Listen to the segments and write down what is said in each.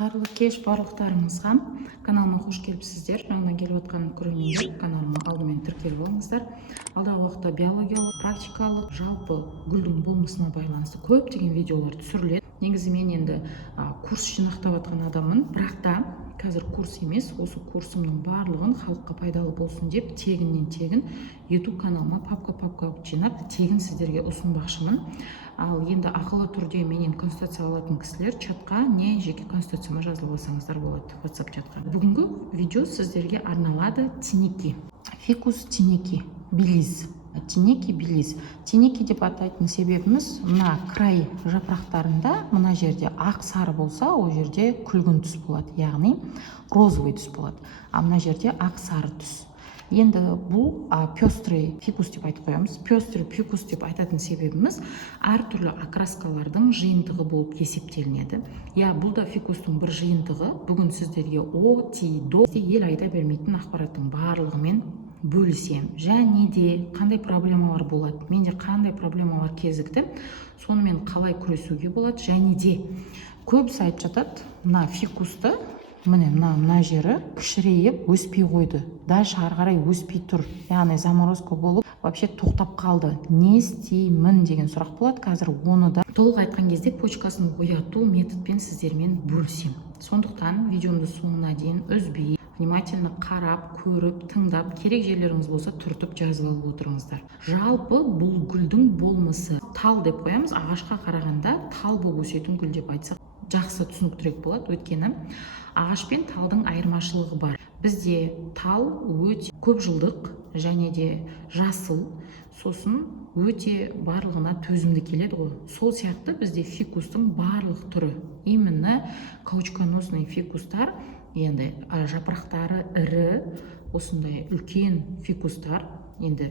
Қайырлы кеш барлықтарыңызға. Каналыма қош келіпсіздер. Жаңадан келіп отқан көрермендер каналыма алдымен тіркеліп алыңыздар. Алдағы уақытта биологиялық, практикалық, жалпы гүлдің болмысына байланысты көптеген видеолар түсіріледі. Негізі мен енді курс жинақтап жатқан адаммын, бірақ та қазір курс емес, осы курсымның барлығын халыққа пайдалы болсын деп тегіннен тегін YouTube каналыма папка жинап тегін сіздерге ұсынбақшымын. Ал енді ақылы түрде менен консультация алатын кісілер чатқа не жеке консультацияма жазылып алсаңыздар болады, WhatsApp чатқа. Бүгінгі видео сіздерге арналады тиники. Фикус тиники билиз. Тиники билиз. Тиники деп атайтын себебіміз мына край жапырақтарында мына жерде ақ сары болса, ол жерде күлгін түс болады, яғни розовый түс болады. А мына жерде ақ сары түс. Енді бұл пестрый фикус деп айтып қоямыз. Пестрый фикус деп айтатын себебіміз әртүрлі окраскалардың жиынтығы болып есептелінеді. Бұл да фикустың бір жиынтығы. Бүгін сіздерге ел айта бермейтін ақпараттың барлығымен бөлісем. Және де қандай проблемалар болады, менде қандай проблемалар кезікті, сонымен қалай күресуге болады. Және де көбісі айтып жатады, мына фикусты міне мына жері кішірейіп өспей қойды, дальше ары қарай өспей тұр, яғни заморозка болып вообще тоқтап қалды, не істеймін деген сұрақ болады. Қазір оны да толық айтқан кезде почкасын ояту методпен сіздермен бөлісем. Сондықтан видеомды соңына дейін үзбей внимательно қарап, көріп, тыңдап, керек жерлеріңіз болса түртіп жазып алып отырыңыздар. Жалпы бұл гүлдің болмысы тал деп қоямыз. Ағашқа қарағанда тал болып өсетін гүл деп айтсақ жақсы түсініктірек болады. Өйткені ағаш пен талдың айырмашылығы бар. Бізде тал өте көп жылдық және де жасыл, сосын өте барлығына төзімді келеді ғой. Сол сияқты бізде фикустың барлық түрі, именно каучконосный фикустар, енді жапырақтары ірі, осындай үлкен фикустар. Енді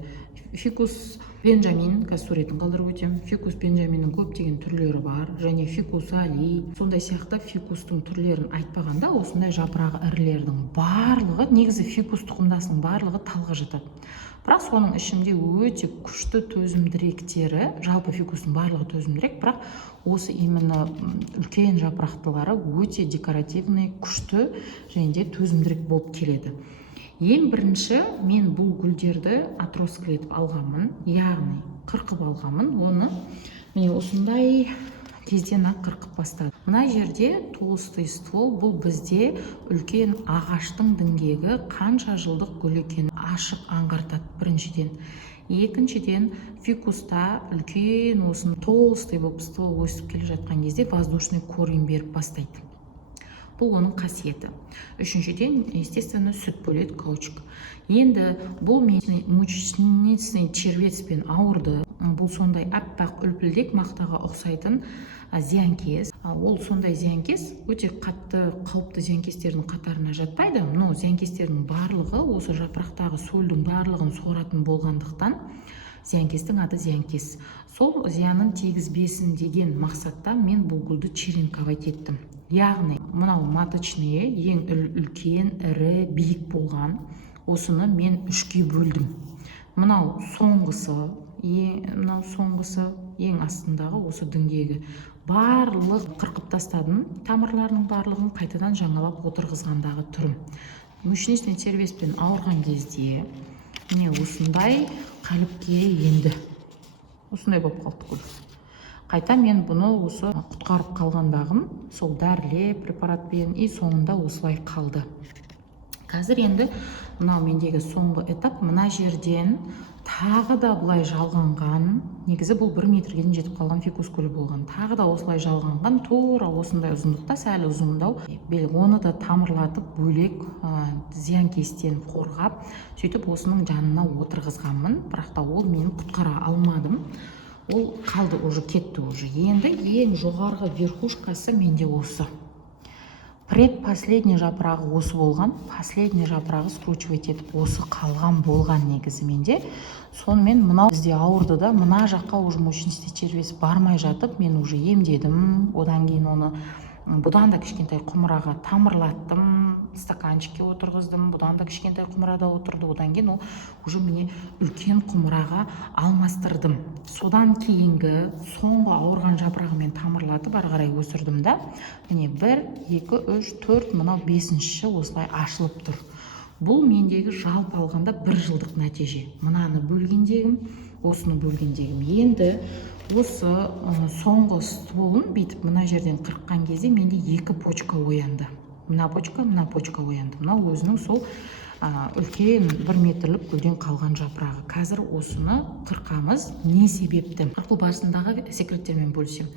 фикус бенджамин, суретін қалдырып өтем. Фикус бенджаминнің көптеген түрлері бар, және фикус али, сондай сияқты фикустың түрлерін айтпағанда, осындай жапырағы ірілердің барлығы, негізі фикус тұқымдасының барлығы талға жатады. Бірақ соның ішінде өте күшті төзімдіректері, жалпы фикустың барлығы төзімдірек, бірақ осы именно үлкен жапырақтылары өте декоративный, күшті және де төзімдірек болып келеді. Ең бірінші мен бұл гүлдерді отросткілетіп алғанмын, яғни қырқып алғанмын. Оны міне осындай кезден ақ қырқып бастады. Мына жерде толстый ствол, бұл бізде үлкен ағаштың діңгегі қанша жылдық гүл екенін ашық аңғартады біріншіден. Екіншіден, фикуста үлкен осыны толстый болып ствол өсіп келе жатқан кезде воздушный корень беріп бастайды. Бұл оның қасиеті. Үшіншіден, естественно, сүт бөледі каучук. Енді бұл мучничный червецпен ауырды. Бұл сондай аппақ үлпілдек мақтаға ұқсайтын зиянкес. Ол сондай зиянкес өте қатты қауіпті зиянкестердің қатарына жатпайды. Но зиянкестердің барлығы осы жапырақтағы сөлдің барлығын соратын болғандықтан зиянкестің аты зиянкес. Сол зиянын тигізбесін деген мақсатта мен бұл гүлді черенковать еттім. Яғни мынау маточные, ең үлкен, ірі, биік болған, осыны мен үшке бөлдім. Мынау соңғысы, ең астындағы осы діңгегі барлық қырқып тастадым. Тамырларының барлығын қайтадан жаңалап отырғызғандағы түрім. Мучничный червеспен ауырған кезде міне осындай қаліпке енді. Осындай болып қалды гүл. Қайта мен бұны осы құтқарып қалғандағым сол дәріле препаратпен соңында осылай қалды. Қазір енді мынау мендегі соңғы этап. Мына жерден тағы да бұлай жалғанған, негізі бұл 1 метрге дейін жетіп қалған фикус гүлі болған. Тағы да осылай жалғанған, тура осындай ұзындықта, сәл ұзындау. Оны да тамырлатып бөлек зиянкестен қорғап, сөйтіп осының жанына отырғызғанмын. Бірақ та ол мені құтқара алмадым. Ол қалды, уже кетті уже. Енді ең жоғарғы верхушкасы менде осы. Предпоследний жапырағы осы болған, последний жапырағы скручивать етіп осы қалған болған негізі менде. Сонымен мынау бізде ауырды да, мына жаққа уже мучничный червец бармай жатып, мен уже емдедім. Одан кейін оны бұдан да кішкентай құмыраға тамырлаттым, стаканчикке отырғыздым, бұдан да кішкентай құмырада отырды. Одан кейін ол уже міне үлкен құмыраға алмастырдым. Содан кейінгі соңғы ауырған жапырағымен тамырлатып ары қарай өсірдім да, міне 1, 2, 3, 4, мынау 5-ші осылай ашылып тұр. Бұл мендегі жалпы алғанда 1 жылдық нәтиже. Мынаны бөлгендегім, осыны бөлгендегім. Енді осы соңғы стволын бүйтіп мына жерден қырыққан кезде менде 2 почка оянды. Мына почка оянды. Мынау өзінің сол үлкен 1 метрлік гүлден қалған жапырағы. Қазір осыны қырқамыз. Не себепті? Қырқу барысындағы секреттермен бөлісем.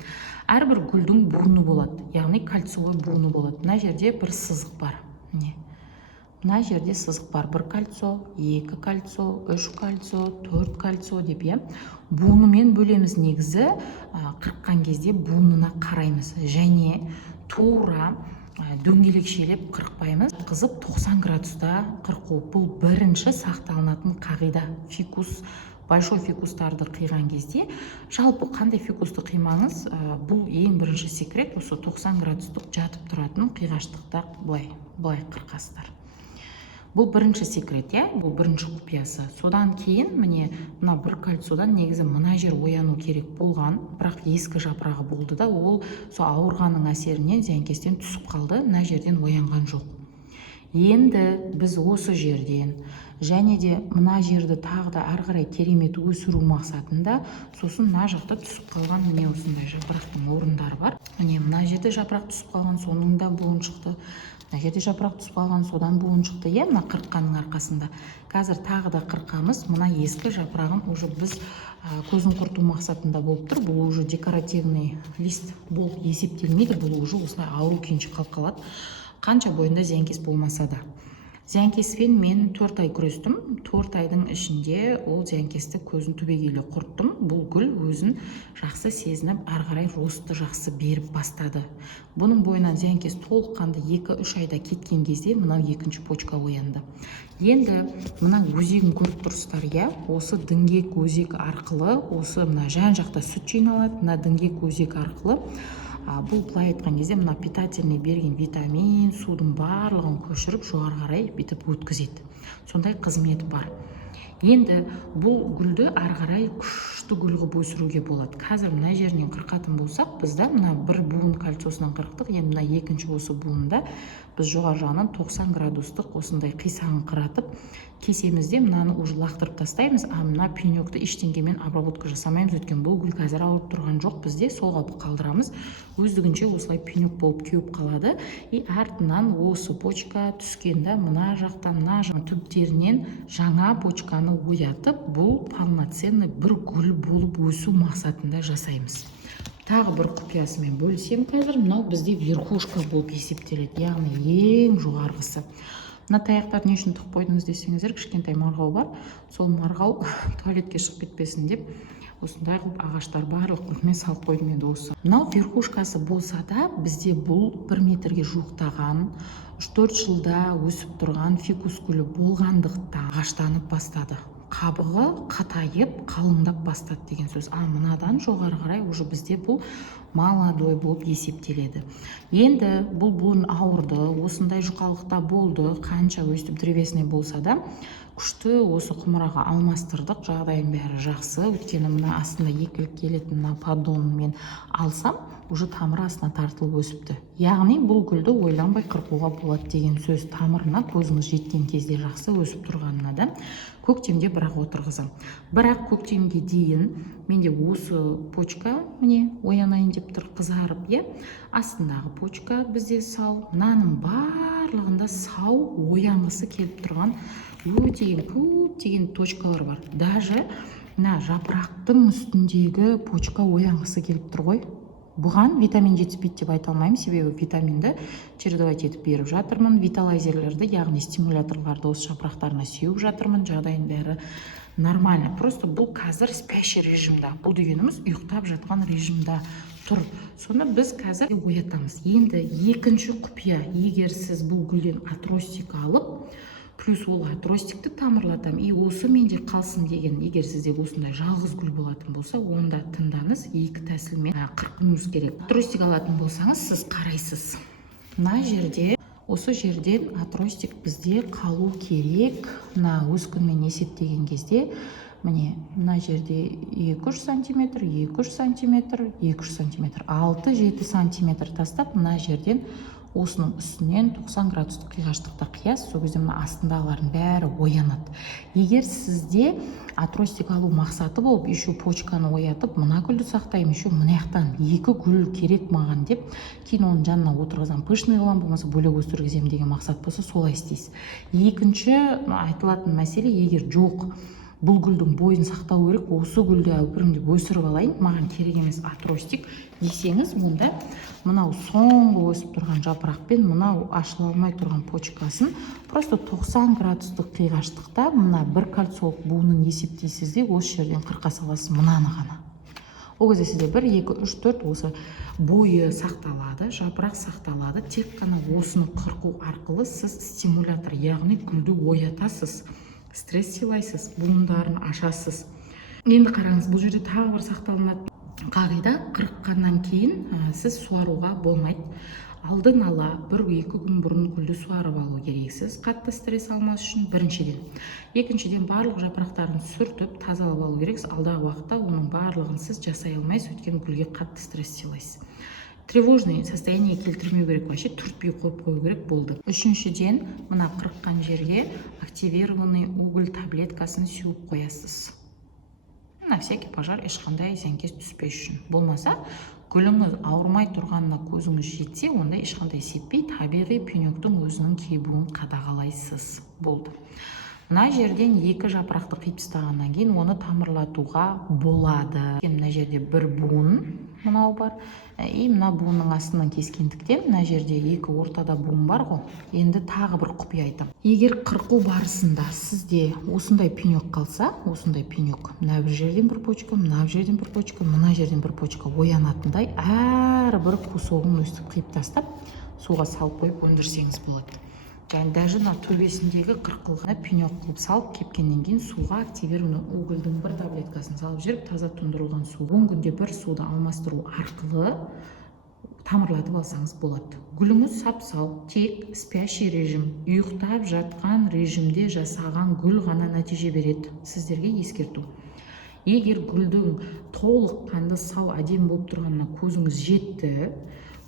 Әрбір гүлдің буыны болады, яғни кольцовой буыны болады. Мына жерде бір сызық бар. Мына жерде сызық бар. 1 кольцо, 2 кольцо, 3 кольцо, 4 кольцо деп, буынымен бөлеміз. Негізі қырыққан кезде буынына қараймыз. Және тура дөңгелекшелеп қырықпаймыз. Қызып 90 градуста қырқу. Бұл бірінші сақталынатын қағида. Большой фикустарды қиған кезде, жалпы қандай фикусты қимаңыз, бұл ең бірінші секрет, осы 90 градустық жатып тұратын қиғаштықта былай қырқасыздар. Бұл бірінші секрет, бұл бірінші құпиясы. Содан кейін міне мына 1 кольцодан негізі мына жер ояну керек болған, бірақ ескі жапырағы болды да, ол сол ауырғанның әсерінен зиянкестен түсіп қалды, мына жерден оянған жоқ. Енді біз осы жерден және де мына жерді тағы да ары қарай керемет өсіру мақсатында, сосын мына жақта түсіп қалған міне осындай жапырақтың орындары бар. Міне мына жерде жапырақ түсіп қалған, соның да буын шықты. Мына жерде жапырақ түсіп қалған, содан буын шықты. Мына қырыққанның арқасында. Қазір тағы да қырқамыз. Мына ескі жапырағын уже біз көзін құрту мақсатында болып тұр. Бұл уже декоративный лист болып есептелмейді. Бұл уже осылай ауру күйінше қалып қалады. Қанша бойында зиянкес болмаса да. Зиянкеспен мен 4 ай күрестім. 4 айдың ішінде ол зиянкесті көзін түбегейлі құрттым. Бұл гүл өзін жақсы сезініп, ары қарай росты жақсы беріп бастады. Бұның бойынан зиянкес толыққанды 2-3 айда кеткен кезде мынау 2-ші почка оянды. Енді мына өзегін көріп тұрсыздар, осы діңгек өзек арқылы, осы мына жан жақта сүт жиналады, мына діңгек өзек арқылы бұл былай айтқан кезде мына питательный берген витамин, судың барлығын көшіріп жоғары қарай бүйтіп өткізеді. Сондай қызметі бар. Енді бұл гүлді ары қарай күшті гүл қылып өсіруге болады. Қазір мына жерінен қырқатын болсақ, бізде мына 1 буын кольцосынан қырықтық, енді мына 2-ші осы буында біз жоғары жағынан 90 градустық осындай қисағын қыратып кесемізде мынаны уже лақтырып тастаймыз. Мына пенекті ештеңемен обработка жасамаймыз, өткен бұл гүл қазір ауырып тұрған жоқ, бізде сол қалпы қалдырамыз. Өздігінше осылай пенек болып кеуіп қалады. И артынан осы почка түскенде мына жақтан мына түптерінен жаңа почканы оятып, бұл полноценный бір гүл болып өсу мақсатында жасаймыз. Тағы бір құпиясымен бөлісем қазір, мынау бізде верхушка болып есептеледі, яғни ең жоғарғысы. Мына таяқтар не үшін тығып қойдыңыз десеңіздер, кішкентай марғау бар. Сол марғау туалетке шығып кетпесін деп, осындай қылып ағаштар барлық күлмен салып қойдым енді осы. Мынау верхушкасы болса да, бізде бұл 1 метрге жуықтаған, 3-4 жылда өсіп тұрған фикус гүлі болғандықтан ағаштанып бастады. Қабығы қатайып, қалыңдап бастады деген сөз. Мынадан жоғары қарай уже бізде бұл молодой болып есептеледі. Енді бұл буын ауырды, осындай жұқалықта болды, қанша өстіп древесный болса да, күшті осы құмыраға алмастырдық, жағдайын бәрі жақсы. Өйткені мына астында екілік келетін мына поддонмен алсам, уже тамыры астына тартылып өсіпті. Яғни бұл гүлді ойланбай қырқуға болады деген сөз. Тамырына көзіңіз жеткен кезде жақсы өсіп тұрғанына да көктемде бірақ отырғызам. Бірақ көктемге дейін менде осы почка міне оянайын деп тұр, қызарып, астындағы почка бізде сау, мынаның барлығында сау оянғысы келіп тұрған көптеген точкалар бар. Даже мына жапырақтың үстіндегі почка оянғысы келіп тұр ғой. Бұған витамин жетіспейді деп айта алмаймын, себебі витаминді чередовать етіп беріп жатырмын, виталайзерлерді, яғни стимуляторларды осы жапырақтарына сеуіп жатырмын, жағдайын бәрі нормально. Просто бұл қазір спящий режимда, бұл дегеніміз ұйықтап жатқан режимда тұр. Сонда біз қазір оятамыз. Енді екінші құпия, егер сіз бұл гүлден отростик алып, плюс ол атростикті тамырлатам. И осы менде қалсын деген, егер сізде осындай жалғыз гүл болатын болса, онда тыңдаңыз, екі тәсілмен қырқуыңыз керек. Атростик алатын болсаңыз, сіз қарайсыз. Мына жерде, осы жерден атростик бізде қалу керек. Мына өз күнмен есептеген кезде, міне, мына жерде 2-3 сантиметр, 2-3 сантиметр, 2-3 сантиметр, 6-7 сантиметр тастап, мына жерден осының үстінен 90 градустық қиғаштықта қиясыз, сол кезде мына астындағылардың бәрі оянады. Егер сізде атростик алу мақсаты болып, еще почканы оятып, мына гүлді сақтаймын, еще мына жақтан 2 гүл керек маған деп, кейін оның жанына отырғызам, пышный қылам, болмаса бөлек өсіргізем деген мақсат болса, солай істейсіз. Екінші айтылатын мәселе, егер жоқ, бұл гүлдің бойын сақтау керек, осы гүлді әупірімдеп өсіріп алайын, маған керек емес атростик десеңіз, онда мынау соңғы өсіп тұрған жапырақпен мынау ашыла алмай тұрған почкасын просто 90 градустық қиғаштықта мына бір кольцолық буынын есептейсіз де, осы жерден қырқа саласыз мынаны ғана. Ол кезде сізде 1, 2, 3, 4 осы бойы сақталады, жапырақ сақталады. Тек қана осыны қырқу арқылы сіз стимулятор, яғни гүлді оятасыз, стресс сыйлайсыз, буындарын ашасыз. Енді қараңыз, бұл жерде тағы бір сақталынады қағида, қырыққаннан кейін сіз суаруға болмайды. Алдын ала 1-2 күн бұрын гүлді суарып алу керексіз, қатты стресс алмас үшін, біріншіден. Екіншіден, барлық жапырақтарын сүртіп, тазалап алу керексіз. Алдағы уақытта оның барлығын сіз жасай алмайсыз, өйткені гүлге қатты стресс сыйлайсыз. Тревожный состояние келтірмеу керек, вообще түртпей қойып қою керек болды. Үшіншіден, мына қырыққан жерге активированный уголь таблеткасын сеуіп қоясыз. На всякий пожар, ешқандай зиянкес түспес үшін. Болмаса, гүліңіз ауырмай тұрғанына көзіңіз жетсе, онда ешқандай сеппей табиғи пенектің өзінің кебуін қадағалайсыз. Болды. Мына жерден 2 жапырақты қиып тастағаннан кейін оны тамырлатуға болады. Мына жерде бір буын мынау бар. И мына буынның астынан кескендіктен, мына жерде 2 ортада буын бар ғой. Енді тағы бір құпия айтам. Егер қырқу барысында сізде осындай пенек қалса, осындай пенек, мына бір жерден бір почка, мына жерден бір почка, мына жерден бір почка оянатындай, әрбір кусогын өстіп қиып тастап, суға салып қойып өндірсеңіз болады. Yani даже на төбесіндегі қырқылғаны пенек қылып салып, кепкеннен кейін суға активированный угольдің бір таблеткасын салып жіберіп, таза тұндырылған су 10 күнде бір суды алмастыру арқылы тамырлатып алсаңыз болады. Гүліңіз сап-сау, тек спящий режим, ұйықтап жатқан режимде жасаған гүл ғана нәтиже береді. Сіздерге ескерту. Егер гүлдің толық қанды сау әдем болып тұрғанына көзіңіз жетті,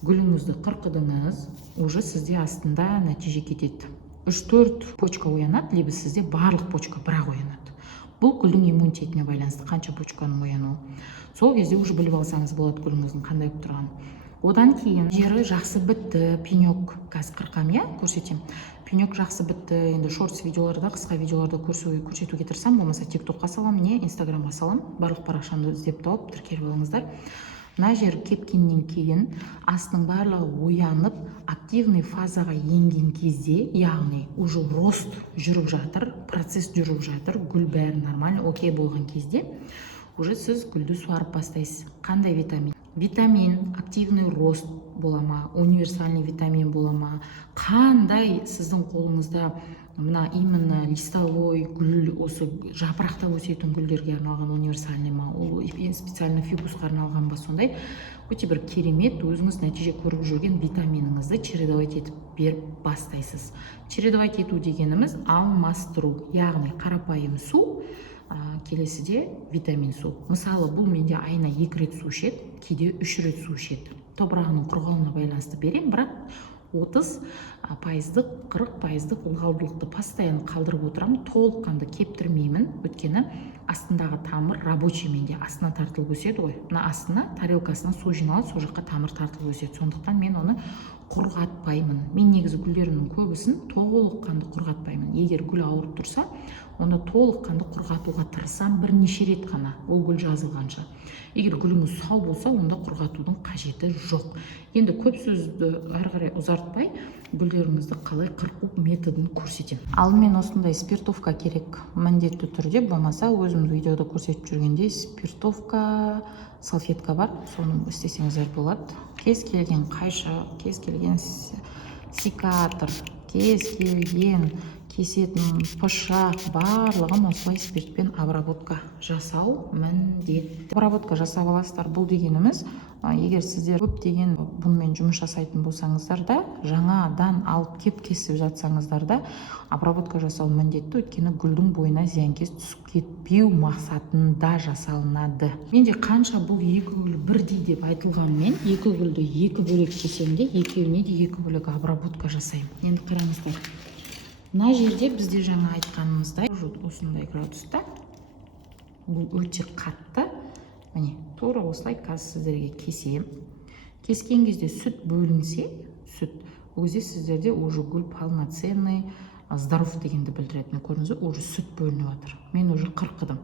гүліңізді қырқыдыңыз, уже сізде астында нәтиже кетеді. 3-4 почка оянады, либо сізде барлық почка бірақ оянады. Бұл гүлдің иммунитетіне байланысты, қанша почканың оянуы. Сол кезде уже біліп алсаңыз болады гүліңіздің қандай болып тұрғанын. Одан кейін жері жақсы бітті, пенек, қазір қырқам, көрсетем. Пенек жақсы бітті, енді шортс видеоларда, қысқа видеоларда көрсетуге тырысам, болмаса тиктокқа салам, не инстаграмға салам, барлық парақшамды іздеп тауып тіркеліп алыңыздар. Мына жер кепкеннен кейін астының барлығы оянып, активный фазаға енген кезде, яғни уже рост жүріп жатыр, процесс жүріп жатыр, гүл бәрі нормально, окей болған кезде, уже сіз гүлді суарып бастайсыз. Қандай витамин? Витамин, активный рост бола ма, универсальный витамин бола ма, қандай сіздің қолыңызда мына именно листовой гүл, осы жапырақта өсетін гүлдерге арналған универсальный ма, ол специально фикусқа арналған ба, сондай өте бір керемет өзіңіз нәтиже көріп жүрген витаминіңізді чередовать етіп беріп бастайсыз. Чередовать ету дегеніміз алмастыру, яғни қарапайым су, келесіде витамин су. Мысалы, бұл менде айына 2 рет су ішеді, кейде 3 рет су ішеді. Топырағының құрғауына байланысты берем, бірақ 30%, 40% ылғалдылықты постоянно қалдырып отырам, толыққанды кептірмеймін, өйткені астындағы тамыр рабочий менде астына тартылып өседі ғой. Мына астына тарелкасына су жиналады, сол жаққа тамыр тартылып өседі. Сондықтан мен оны құрғатпаймын. Мен негізі гүлдерімнің көбісін толыққанды құрғатпаймын. Егер гүл ауырып тұрса, оны толыққанды құрғатуға тырысам, бірнеше рет қана, ол гүл жазылғанша. Егер гүліңіз сау болса, онда құрғатудың қажеті жоқ. Енді көп сөзді әрі қарай ұзартпай, гүлдеріңізді қалай қырқу методын көрсетем. Алдымен осындай спиртовка керек, міндетті түрде, болмаса өзім видеода көрсетіп жүргендей спиртовка, салфетка бар, соны істесеңіздер болады. Кез келген қайшы, кез келген секатор, кез келген кесетін пышақ барлығын осылай спиртпен обработка жасау міндетті. Обработка жасап аласыздар. Бұл дегеніміз, егер сіздер көптеген бұнымен жұмыс жасайтын болсаңыздар да, жаңадан алып кеп кесіп жатсаңыздар да, обработка жасау міндетті, өйткені гүлдің бойына зиянкес түсіп кетпеу мақсатында жасалынады. Менде қанша бұл екі гүл бірдей деп айтылғанмен, екі гүлді екі бөлек кесем де, екеуіне де екі бөлек обработка жасаймын. Енді қараңыздар. Мына жерде бізде жаңа айтқанымыздай осындай градуста, бұл өте қатты. Міне, тура осылай қазір сіздерге кесем. Кескен кезде сүт бөлінсе, сүт, ол кезде сіздерде уже гүл полноценный, здоров дегенді білдіретін. Көрдіңіз, уже сүт бөлініп жатыр. Мен уже қырқыдым.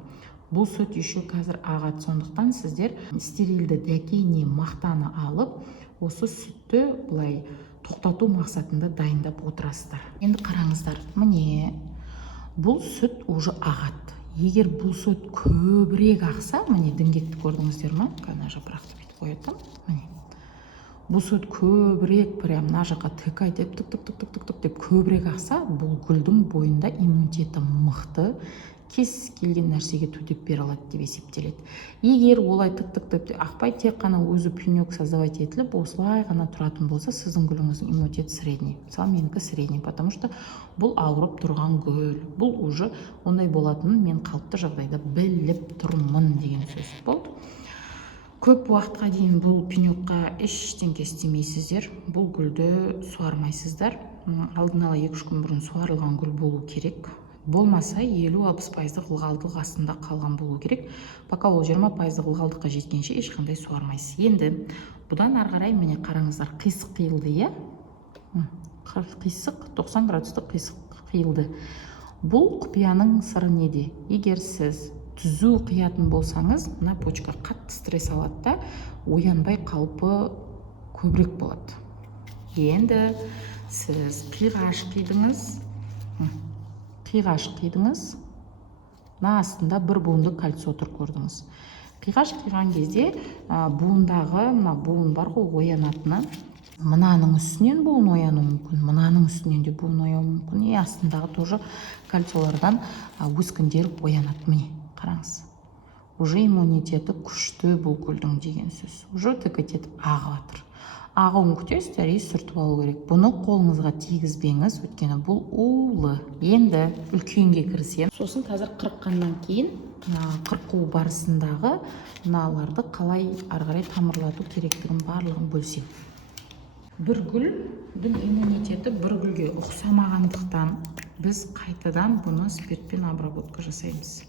Бұл сүт еще қазір ағады, сондықтан сіздер стерилді дәкене мақтаны алып, осы сүтті бұлай тоқтату мақсатында дайындап отырасыздар. Енді қараңыздар, міне бұл сүт уже ағады. Егер бұл сүт көбірек ақса, міне діңгекті көрдіңіздер ма? Қана жапырақты бет қойдым. Міне бұл сүт көбірек, прям мына жаққа тікай деп тік деп көбірек ақса, бұл гүлдің бойында иммунитеті мықты, кез келген нәрсеге төтеп бере алады деп есептеледі. Егер олай тік деп ақпай, тек қана өзі пенек создавать етіліп, осылай ғана тұратын болса, сіздің гүліңіздің иммунитеті средний. Мысалы, менікі средний, потому что бұл ауырып тұрған гүл. Бұл уже ондай болатынын мен қалыпты жағдайда біліп тұрмын деген сөз болды. Көп уақытқа дейін бұл пенекқа ештеңке істемейсіздер. Бұл гүлді суармайсыздар. Алдын ала 2-3 күн бұрын суарылған гүл болу керек. Болмаса 50-60% ылғалдық астында қалған болу керек. Пока ол 20% ылғалдыққа жеткенше ешқандай суармайсыз. Енді бұдан ары қарай міне қараңыздар, қисық қиылды, иә? Қисық 90 градустық қисық қиылды. Бұл құпияның сыры неде? Егер сіз түзу қиятын болсаңыз, мына почка қатты стресс алады да, оянбай қалпы көбірек болады. Енді сіз қиғаш қидыңыз, мына астында бір буынды кальций отыр көрдіңіз. Қиғаш қиған кезде буындағы, мына буын бар ғой оянатыны, мынаның үстінен буын ояну мүмкін, мынаның үстінен де буын ояну мүмкін. Астындағы тоже кальцийлардан өскіндеріп оянады. Міне, қараңыз. Уже иммунитеті күшті бұл гүлдің деген сөз. Уже тікет етіп ағып жатыр. Ағуын күтесіздер, сүртіп алу керек. Бұны қолыңызға тигізбеңіз, өйткені бұл улы. Енді үлкенге кірсем. Сосын қазір қырыққаннан кейін қырқу барысындағы мыналарды қалай ары қарай тамырлату керектігін барлығын бөлсем. Бір гүлдің иммунитеті бір гүлге ұқсамағандықтан біз қайтадан бұны спиртпен обработка жасаймыз.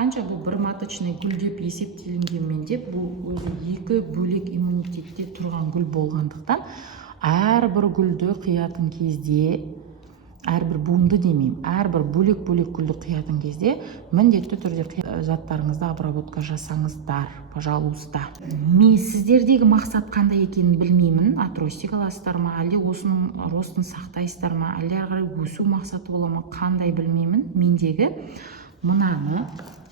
Қанша бұл бір маточный гүл деп есептелінгенмен де, бұл өзі екі бөлек иммунитетте тұрған гүл болғандықтан, әрбір гүлді қиятын кезде, әрбір буынды демеймін, әрбір бөлек-бөлек гүлді қиятын кезде, міндетті түрде заттарыңызды обработка жасаңыздар, пожалуйста. Мен сіздердегі мақсат қандай екенін білмеймін, отростик аласыздар ма, әлде осының ростын сақтайсыздар ма, әлде ары қарай өсу мақсаты бола ма, қандай білмеймін. Мендегі мынаны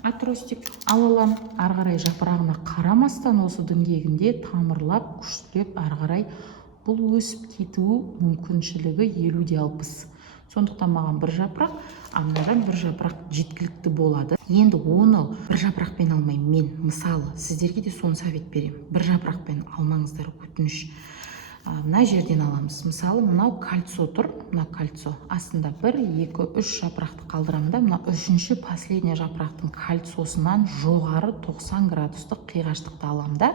отростик алалам, ары қарай жапырағына қарамастан осы діңгегінде тамырлап, күштеп ары қарай бұл өсіп кету мүмкіншілігі 50-60. Сондықтан маған бір жапырақ, мынадан бір жапырақ жеткілікті болады. Енді оны бір жапырақпен алмаймын. Мен мысалы сіздерге де соны совет беремін. Бір жапырақпен алмаңыздар, өтініш. Мына жерден аламыз. Мысалы, мынау кальций отыр, мына кальций. Астында 1, 2, 3 жапырақты қалдырамын да, мына үшінші последний жапырақтың кальцийсынан жоғары 90 градустық қиғаштықты аламын да,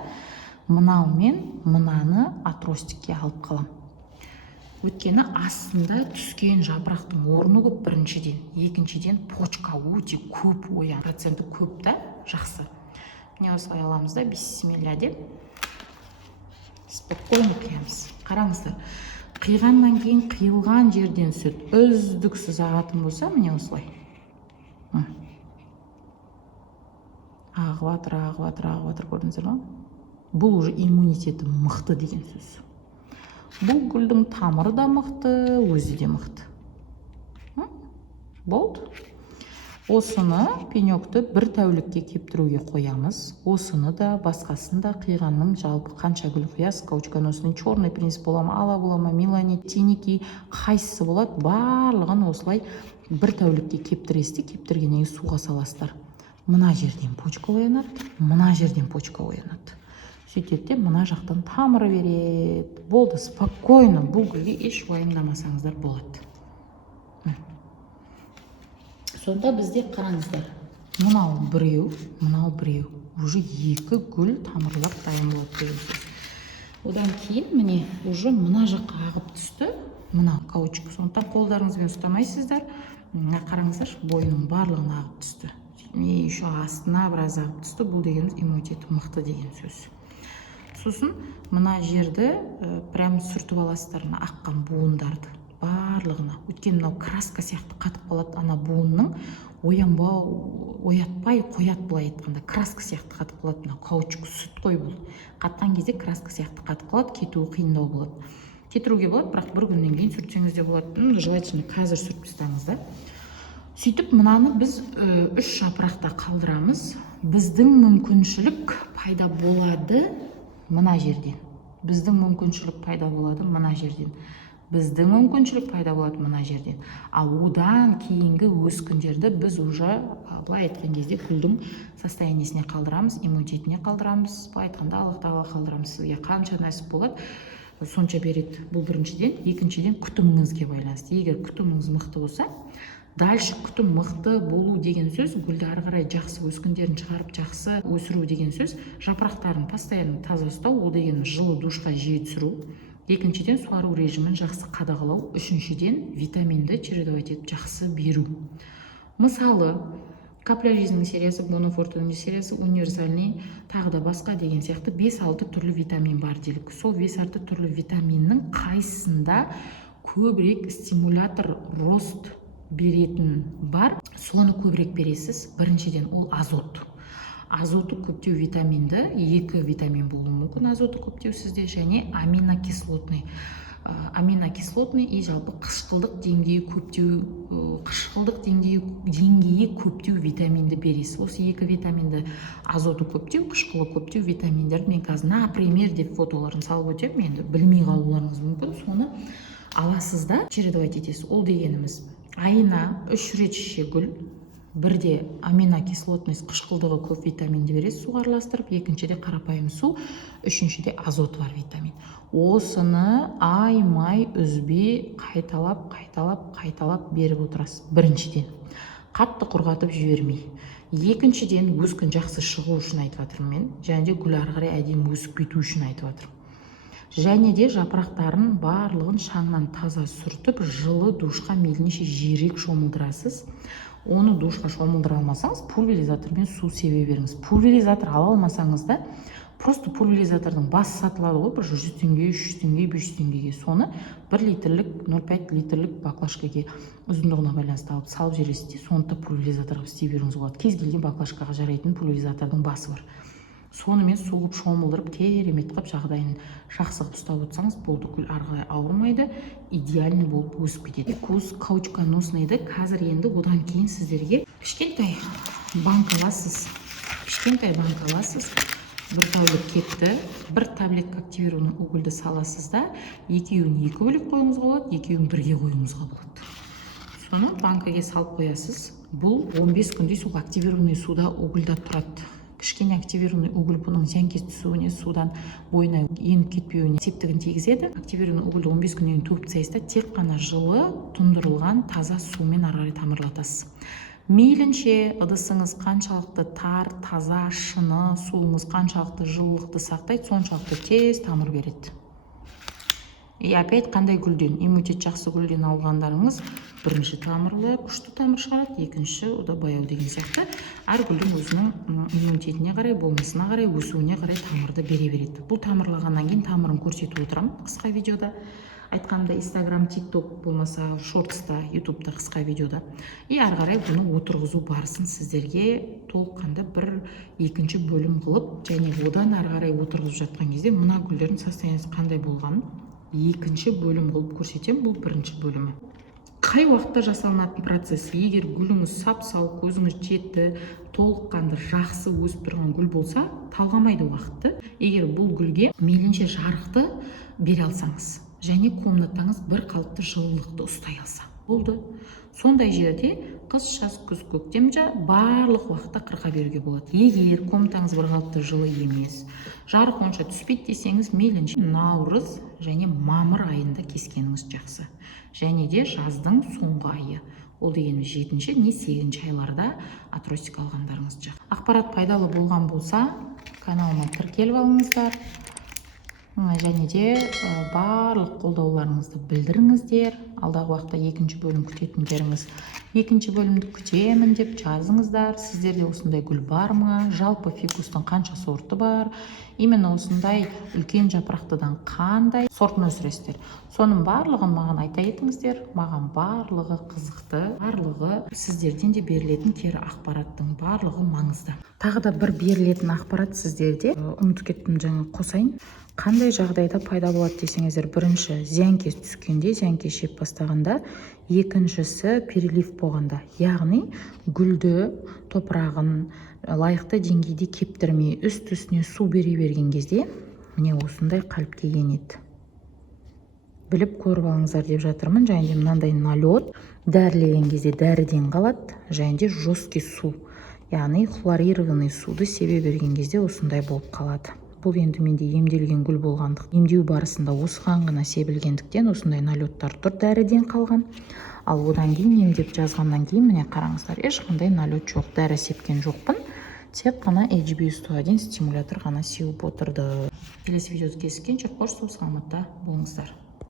мынау мен мынаны отростикке алып қалам. Өйткені астында түскен жапырақтың орны көп біріншіден, екіншіден почка өте көп оян. Проценті көп та, жақсы. Міне осылай аламыз да, бисмилля деп. Спокойно қиямыз. Қараңыздар, қиғаннан кейін қиылған жерден сүт үздіксіз ағатын болса, міне осылай. Ағыватыр, көрдіңіздер ма? Бұл уже иммунитеті мықты деген сөз. Бұл гүлдің тамыры да мықты, өзі де мықты. Болды. Осыны пенекті бір тәулікке кептіруге қоямыз. Осыны да басқасын да қиғанның жалпы қанша гүл қоясыз, каучуконосный черный принцип бола ма, ала бола ма, милани, тиники, қайсысы болады, барлығын осылай бір тәулікке кептіресіз де, кептіргеннен кейін суға саласыздар. Мына жерден почка оянады, мына жерден почка оянады. Сөйтеді де мына жақтан тамыры береді. Болды, спокойно, бұл гүлге еш уайымдамасаңыздар болады. Сонда бізде қараңыздар, мынау біреу, мынау біреу, уже екі гүл тамырлап дайын болады деген сөз. Одан кейін міне уже мына жаққа ағып түсті, мына каучук. Сондықтан қолдарыңызбен ұстамайсыздар. Қараңыздар, бойының барлығына ағып түсті. Еще астына біраз ағып түсті. Бұл дегеніміз иммунитеті мықты деген сөз. Сосын мына жерді прям сүртіп аласыздар, аққан буындарды барлығына. Өткен мынау краска сияқты қатып қалады, ана буынның оятпай қояды, былай айтқанда краска сияқты қатып қалады. Мына каучук сүт қой бұл. Қатқан кезде краска сияқты қатып қалады, кетуі қиындау болады. Кетіруге болады, бірақ бір күннен кейін сүртсеңіз де болады. Желательно қазір сүртіп тастаңыздар. Сөйтіп мынаны біз 3 жапырақта қалдырамыз. Біздің мүмкіншілік пайда болады мына жерден. Біздің мүмкіншілік пайда болады мына жерден. Біздің мүмкіншілік пайда болады мына жерден. Ал одан кейінгі өскіндерді біз уже былай айтқан кезде гүлдің состояниесіне қалдырамыз, иммунитетіне қалдырамыз. Былай айтқанда Аллах тағала қалдырамыз. Сізге қанша нәсіп болады, сонша береді. Бұл біріншіден. Екіншіден, күтіміңізге байланысты. Егер күтіміңіз мықты болса, дальше күтім мықты болу деген сөз, гүлді ары қарай жақсы өскіндерін шығарып жақсы өсіру деген сөз, жапырақтарын постоянно таза ұстау, ол деген жылы душқа жиі түсіру. Екіншіден, суару режимін жақсы қадағалау. Үшіншіден, витаминді чередовать етіп жақсы беру. Мысалы, капля жизнінің сериясы, монофортының сериясы, универсальный, тағы да басқа деген сияқты 5-6 түрлі витамин бар делік. Сол 5-6 түрлі витаминнің қайсында көбірек стимулятор рост беретін бар, соны көбірек бересіз. Біріншіден, ол азот. Азоты көптеу витаминді, 2 витамин болуы мүмкін азоты көптеу сізде, және аминокислотный. Аминокислотный и жалпы қышқылдық деңгейі көптеу витаминді бересіз. Осы 2 витаминді, азоты көптеу, қышқылы көптеу витаминдерді мен қазір, например, деп фотоларын салып өтемін, енді білмей қалуларыңыз мүмкін, соны аласыз да чередовать етесіз. Ол дегеніміз, айына 3 рет гүл, бірде аминокислотный қышқылдығы көп витаминді бересіз, суға араластырып, екіншіде қарапайым су, үшіншіде азот бар витамин. Осыны аймай үзбей қайталап беріп отырасыз. Біріншіден, қатты құрғатып жібермей. Екіншіден, өскін жақсы шығу үшін айтып жатырмын мен, және де гүл ары қарай әдемі өсіп кету үшін айтып жатырмын. Және де жапырақтарын барлығын шаңнан таза сүртіп, жылы душқа мейлінше жиірек шомылдырасыз. Оны душқа шомылдыра алмасаңыз, пульверизатормен су себе беріңіз. Пульверизатор ала алмасаңыз да, просто пульверизатордың басы сатылады ғой, бір 100 теңге, 300 теңге, 500 теңгеге. Соны 1 литрлік, 0,5 литрлік баклажкаға ұзындығына байланысты алып салып жібересіз де, соны да пульверизаторға істей беруіңіз болады. Кез келген баклажкаға жарайтын пульверизатордың басы бар. Сонымен суғып шомылдырып, керемет қып жағдайын жақсы қып ұстап отырсаңыз, болды, гүл ары қарай ауырмайды, идеальный болып өсіп кетеді. Каучуконосныйды қазір енді одан кейін сіздерге кішкентай банка аласыз. Бір тәулік кетті, бір таблетка активированный угольді саласыз да, екеуін 2 бөлек қойыңызға болады, екеуін бірге қойыңызға болады. Соны банкаға салып қоясыз. Бұл 15 күндей суға активированный суда угольда тұрады. Кішкене активированный уголь бұның зиянкес түсуіне, судан бойына еніп кетпеуіне септігін тигізеді. Активированный угольді 15 күннен туып тастайсыз да, тек қана жылы тұндырылған таза сумен ары қарай тамырлатасыз. Мейлінше ыдысыңыз қаншалықты тар, таза, шыны, суыңыз қаншалықты жылылықты сақтайды, соншалықты тез тамыр береді. И опять қандай гүлден, иммунитет жақсы гүлден алғандарыңыз бірінші тамырлы, күшті тамыр шығарады, екінші ода баяу деген сияқты. Әр гүлдің өзінің иммунитетіне қарай, болмысына қарай, өсуіне қарай тамырды бере береді. Бұл тамырлағаннан кейін тамырын көрсетіп отырамын қысқа видеода. Айтқанда Instagram, TikTok болмаса шортста, YouTube'да қысқа видеода. И ары қарай бұны отырғызу барысын сіздерге толыққанды бір екінші бөлім қылып, және одан ары қарай отырғызып жатқан кезде мына гүлдердің состояниесі қандай болғанын екінші бөлім қылып көрсетем. Бұл бірінші бөлімі. қай уақытта жасалынатын процесс. Егер гүліңіз сап-сау, көзіңіз жетті, толыққанды жақсы өсіп тұрған гүл болса, талғамайды уақытты. Егер бұл гүлге мейлінше жарықты бере алсаңыз және комнатаңыз бір қалыпты жылылықты ұстай алса болды. Сондай жерде қыс, жаз, күз, көктемде барлық уақытта қырқа беруге болады. Егер комнатаңыз бір қалыпты жылы емес, жарық онша түспейді десеңіз, мейлінше наурыз және мамыр айында кескеніңіз жақсы. Және де жаздың соңғы айы. Ол дегеніміз 7-ші не 8-ші айларда атростик алғандарыңыз жақсы. Ақпарат пайдалы болған болса, каналыма тіркеліп алыңыздар. Және де барлық қолдауларыңызды білдіріңіздер. Алдағы уақытта екінші бөлім күтетіндеріңіз екінші бөлімді күтемін деп жазыңыздар. Сіздерде осындай гүл бар ма? Жалпы фикустың қанша сорты бар? Именно осындай үлкен жапырақтыдан қандай сортын өсіресіздер? Соның барлығын маған айта етіңіздер. Маған барлығы қызықты, барлығы сіздерден де берілетін кері ақпараттың барлығы маңызды. Тағы да бір берілетін ақпарат сіздерде, ұмытып кеттім, жаңа қосайын. Қандай жағдайда пайда болады десеңіздер, бірінші зиянкес түскенде, зиянкес жеп бастағанда, екіншісі перелив болғанда, яғни гүлді, топырағын лайықты деңгейде кептірмей үст-үстіне су бере берген кезде, міне осындай қалыпқа енеді. Біліп көріп алыңыздар деп жатырмын. Және де мынандай налет дәрілеген кезде дәріден қалады, және де жесткий су, яғни хлорированный суды себе берген кезде осындай болып қалады. Бұл енді менде емделген гүл болғандық. Емдеу барысында осыған ғана себілгендіктен осындай налеттар тұр, дәріден қалған. Ал одан кейін емдеп жазғаннан кейін міне қараңыздар, ешқандай налет жоқ, дәрі сепкен жоқпын. Тек қана HB101 стимулятор ғана сеуіп отырды. Келесі видеода кездескенше қош сау саламатта болыңыздар.